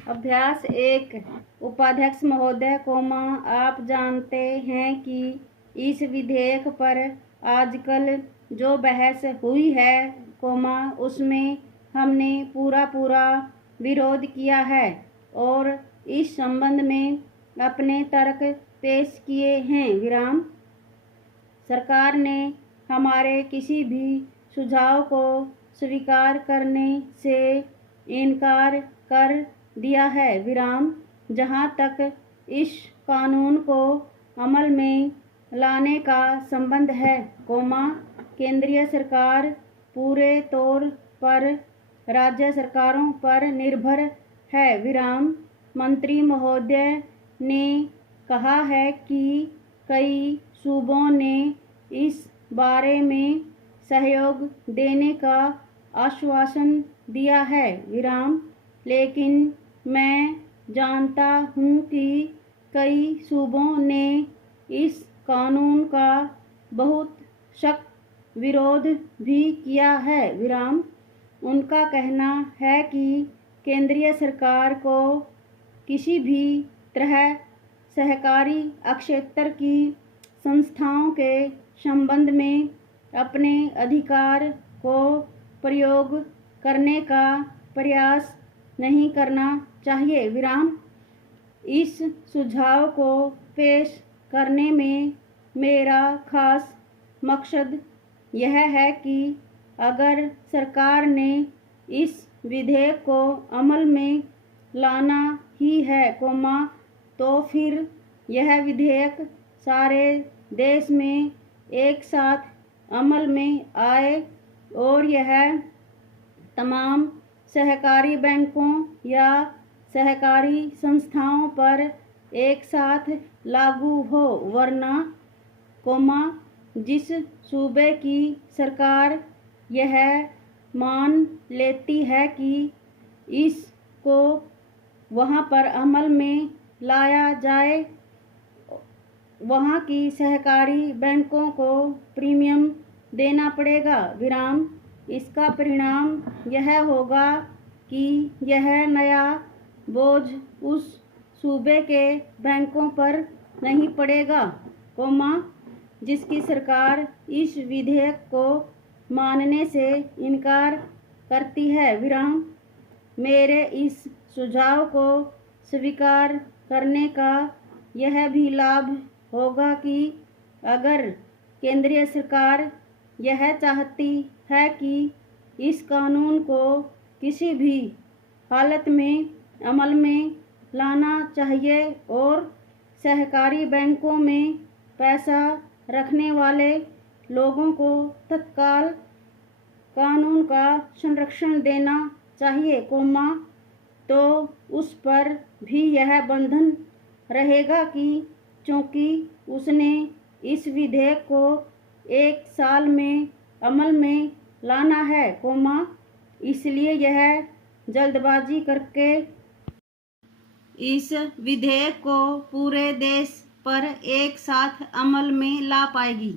अभ्यास 1। उपाध्यक्ष महोदय, आप जानते हैं कि इस विधेयक पर आजकल जो बहस हुई है, उसमें हमने पूरा विरोध किया है और इस संबंध में अपने तर्क पेश किए हैं। सरकार ने हमारे किसी भी सुझाव को स्वीकार करने से इनकार कर दिया है। जहाँ तक इस कानून को अमल में लाने का संबंध है, केंद्रीय सरकार पूरे तौर पर राज्य सरकारों पर निर्भर है। मंत्री महोदय ने कहा है कि कई सूबों ने इस बारे में सहयोग देने का आश्वासन दिया है। लेकिन मैं जानता हूँ कि कई सूबों ने इस कानून का बहुत सख्त विरोध भी किया है। उनका कहना है कि केंद्रीय सरकार को किसी भी तरह सहकारी क्षेत्र की संस्थाओं के संबंध में अपने अधिकार को प्रयोग करने का प्रयास नहीं करना चाहिए। इस सुझाव को पेश करने में मेरा खास मकसद यह है कि अगर सरकार ने इस विधेयक को अमल में लाना ही है, तो फिर यह विधेयक सारे देश में एक साथ अमल में आए और यह तमाम सहकारी बैंकों या सहकारी संस्थाओं पर एक साथ लागू हो। वरना जिस सूबे की सरकार यह मान लेती है कि इसको वहाँ पर अमल में लाया जाए, वहाँ की सहकारी बैंकों को प्रीमियम देना पड़ेगा। इसका परिणाम यह होगा कि यह नया बोझ उस सूबे के बैंकों पर नहीं पड़ेगा, जिसकी सरकार इस विधेयक को मानने से इनकार करती है। मेरे इस सुझाव को स्वीकार करने का यह भी लाभ होगा कि अगर केंद्रीय सरकार यह चाहती है कि इस कानून को किसी भी हालत में अमल में लाना चाहिए और सहकारी बैंकों में पैसा रखने वाले लोगों को तत्काल कानून का संरक्षण देना चाहिए, तो उस पर भी यह बंधन रहेगा कि चूँकि उसने इस विधेयक को 1 साल में अमल में लाना है, इसलिए यह जल्दबाजी करके इस विधेयक को पूरे देश पर एक साथ अमल में ला पाएगी।